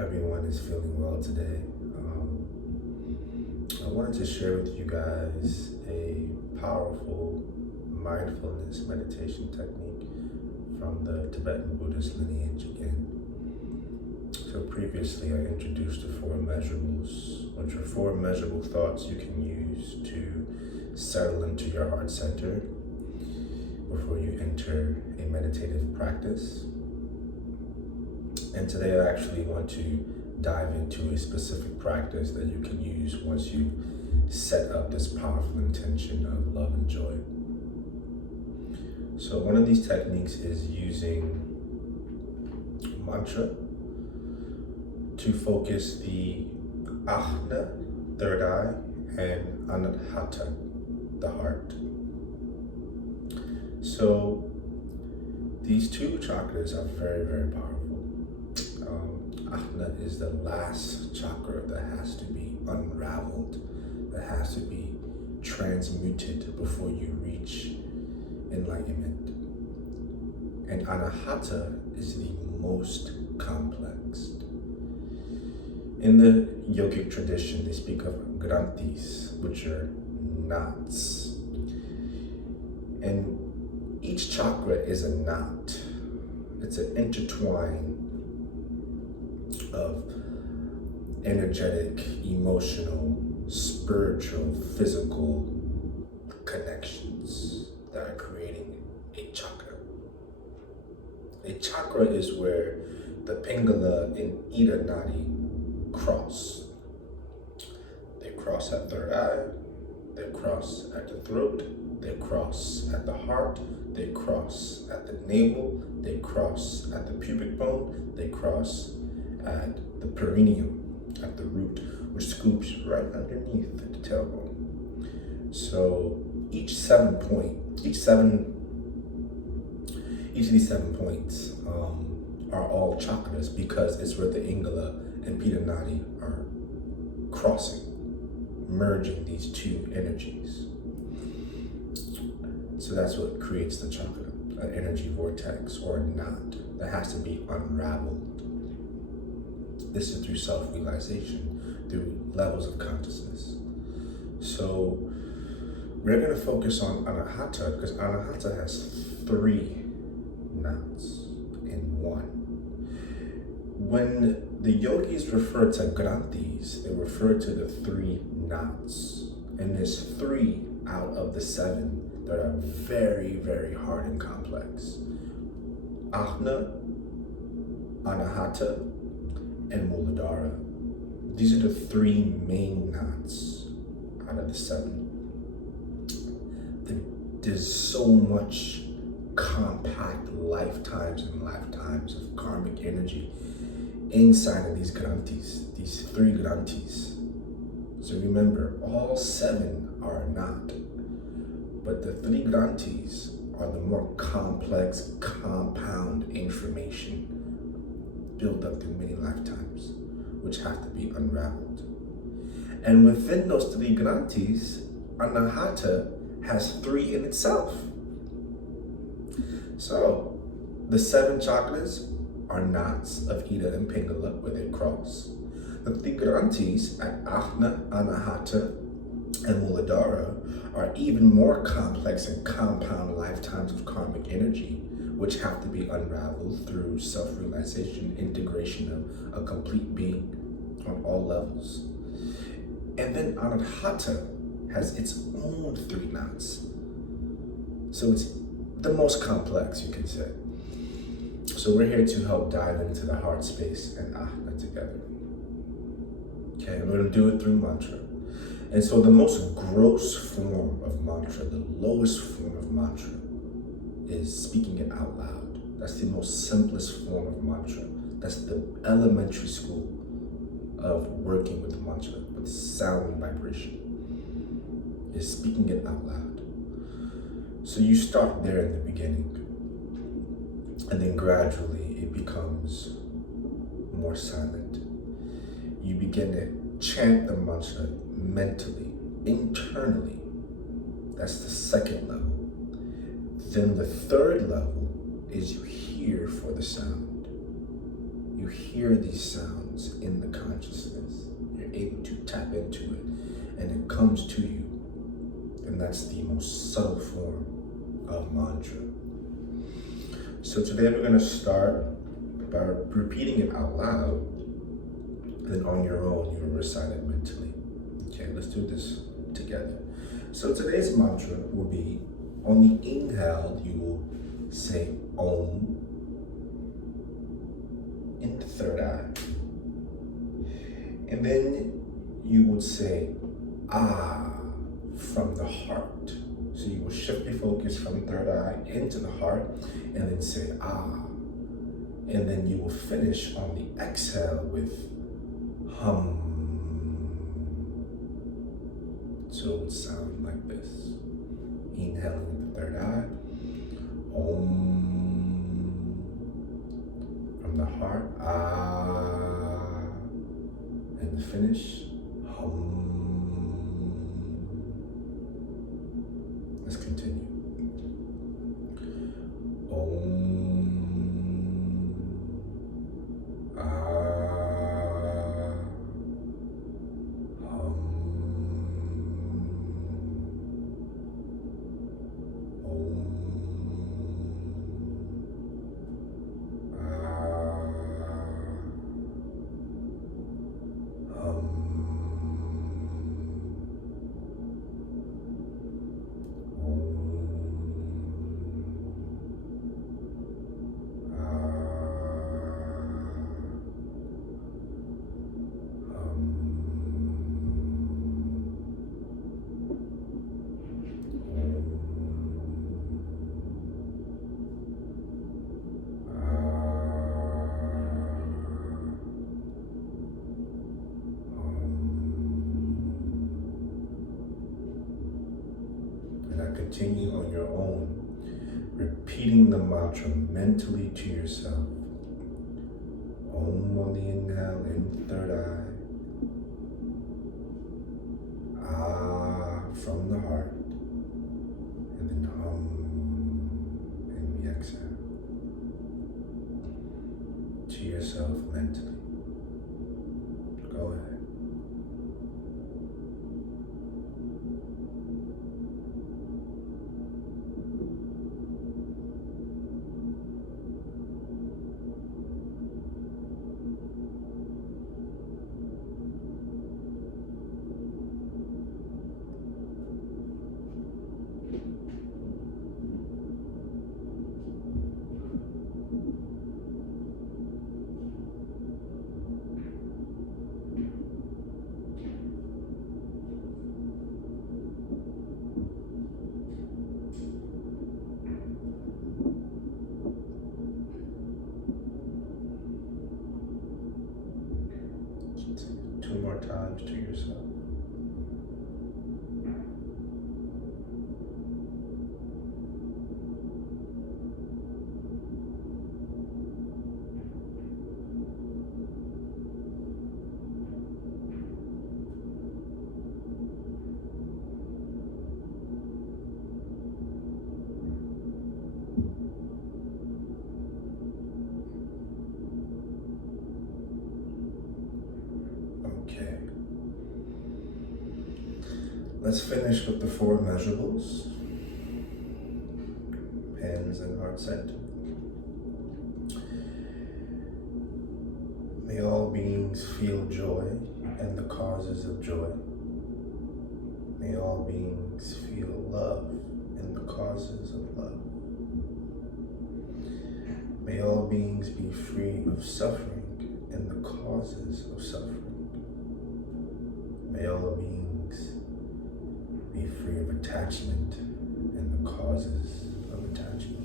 everyone is feeling well today. I wanted to share with you guys a powerful mindfulness meditation technique from the Tibetan Buddhist lineage again. So previously I introduced the four measurables, which are four measurable thoughts you can use to settle into your heart center before you enter a meditative practice. And today I actually want to dive into a specific practice that you can use once you set up this powerful intention of love and joy. So one of these techniques is using mantra to focus the Ajna, third eye, and Anahata, the heart. So these two chakras are very, very powerful. Ajna is the last chakra that has to be unraveled, that has to be transmuted before you reach enlightenment. And Anahata is the most complex. In the yogic tradition, they speak of granthis, which are knots. And each chakra is a knot. It's an intertwine of energetic, emotional, spiritual, physical connections that are creating a chakra. A chakra is where the Pingala and Ida Nadi cross. They cross at third eye, they cross at the throat, they cross at the heart, they cross at the navel, they cross at the pubic bone, they cross at the perineum, at the root, which scoops right underneath the tailbone. So each of these 7 points are all chakras because it's where the Ingala and Pita Nadi are crossing, merging these two energies. So that's what creates the chakra, an energy vortex or a knot that has to be unraveled. This is through self-realization, through levels of consciousness. So we're going to focus on Anahata because Anahata has 3 knots in one. When the yogis refer to granthis, they refer to the 3 knots. And there's 3 out of the 7 that are very, very hard and complex. Ajna, Anahata, and Muladhara. These are the 3 main knots out of the 7. There's so much compact lifetimes and lifetimes of karmic energy inside of these granthis, these 3 granthis. So remember, all 7 are a knot, but the 3 granthis are the more complex, compound information built up through many lifetimes, which have to be unraveled. And within those 3 granthis, Anahata has 3 in itself. So the 7 chakras are knots of Ida and Pingala where they cross. The 3 granthis at Ajna, Anahata, and Muladhara are even more complex and compound lifetimes of karmic energy, which have to be unraveled through self-realization, integration of a complete being on all levels. And then Anahata has its own 3 knots. So it's the most complex, you can say. So we're here to help dive into the heart space and Ajna together. Okay, and we're gonna do it through mantra. And so the most gross form of mantra, the lowest form of mantra, is speaking it out loud. That's the most simplest form of mantra. That's the elementary school of working with mantra, with sound and vibration, is speaking it out loud. So you start there in the beginning, and then gradually it becomes more silent. You begin to chant the mantra mentally, internally. That's the 2nd level. Then the 3rd level is you hear for the sound. you hear these sounds in the consciousness. You're able to tap into it, and it comes to you. And that's the most subtle form of mantra. So today we're going to start by repeating it out loud. Then on your own, you will recite it mentally. Okay, let's do this together. So today's mantra will be, on the inhale, you will say Om in the third eye. And then you would say Ah from the heart. So you will shift your focus from third eye into the heart and then say Ah. And then you will finish on the exhale with Hum. So it would sound like this. Inhaling in the third eye. Om. From the heart. Ah. And the finish. Hum. Let's continue. Om. Continue on your own, repeating the mantra mentally to yourself. Om on the inhale in the third eye. Ah from the heart. And then hum in the exhale. To yourself mentally. Go ahead. Two more times to yourself. Okay. Let's finish with the four measurables. Hands and heart center. May all beings feel joy and the causes of joy. May all beings feel love and the causes of love. May all beings be free of suffering and the causes of suffering. May all beings be free of attachment and the causes of attachment.